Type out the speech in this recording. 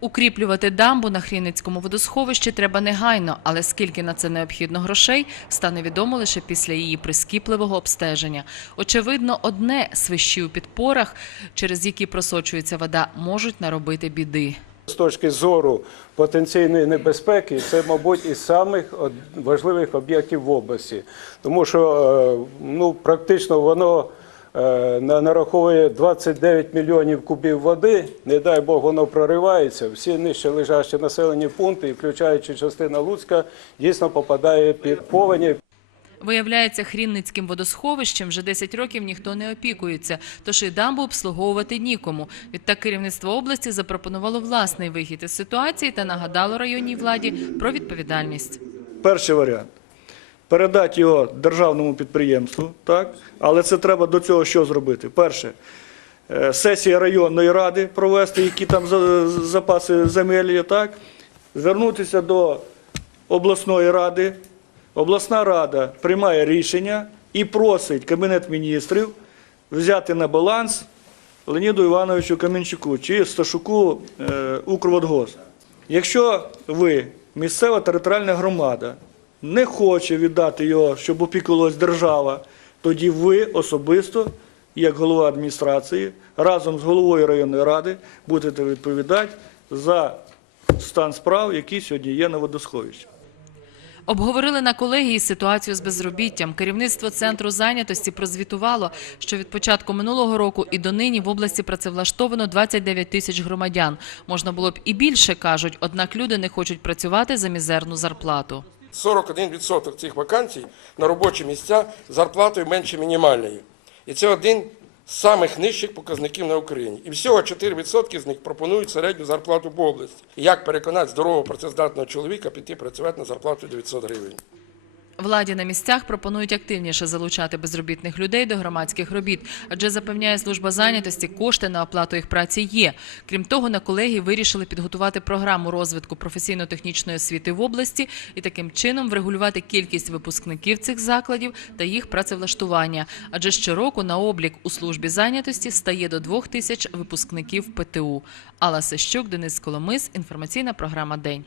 Укріплювати дамбу на Хріницькому водосховищі треба негайно, але скільки на це необхідно грошей, стане відомо лише після її прискіпливого обстеження. Очевидно, одне свищі у підпорах, через які просочується вода, можуть наробити біди. З точки зору потенційної небезпеки, це, мабуть, із самих важливих об'єктів в області, тому що е, ну, практично воно нараховує 29 мільйонів кубів води. Не дай Бог, воно проривається. Всі нижче лежачі населені пункти, включаючи частина Луцька, дійсно попадає під повені. Виявляється, Хрінницьким водосховищем вже 10 років ніхто не опікується, тож і дамбу обслуговувати нікому. Відтак керівництво області запропонувало власний вихід із ситуації та нагадало районній владі про відповідальність. Перший варіант передати його державному підприємству, так? але це треба до цього що зробити? Перше, е, сесія районної ради провести, які там запаси земель є, так? звернутися до обласної ради. Обласна рада приймає рішення і просить Кабінет міністрів взяти на баланс Леоніду Івановичу Камінчуку чи Сташуку е, Укрводгоз. Якщо ви, місцева територіальна громада, не хоче віддати його, щоб опікувалась держава, тоді ви особисто, як голова адміністрації, разом з головою районної ради будете відповідати за стан справ, який сьогодні є на водосховищі. Обговорили на колегії ситуацію з безробіттям. Керівництво центру зайнятості прозвітувало, що від початку минулого року і донині в області працевлаштовано 29 тисяч громадян. Можна було б і більше, кажуть, однак люди не хочуть працювати за мізерну зарплату. 41% цих вакансій на робочі місця зарплатою менше мінімальної. І це один з самих нижчих показників на Україні. І всього 4% з них пропонують середню зарплату по області. Як переконати здорового працездатного чоловіка піти працювати на зарплату 900 гривень? Владі на місцях пропонують активніше залучати безробітних людей до громадських робіт, адже запевняє служба зайнятості, кошти на оплату їх праці є. Крім того, на колегії вирішили підготувати програму розвитку професійно-технічної освіти в області і таким чином врегулювати кількість випускників цих закладів та їх працевлаштування. Адже щороку на облік у службі зайнятості стає до двох тисяч випускників ПТУ. Алла Сещук, Денис Коломис. Інформаційна програма День.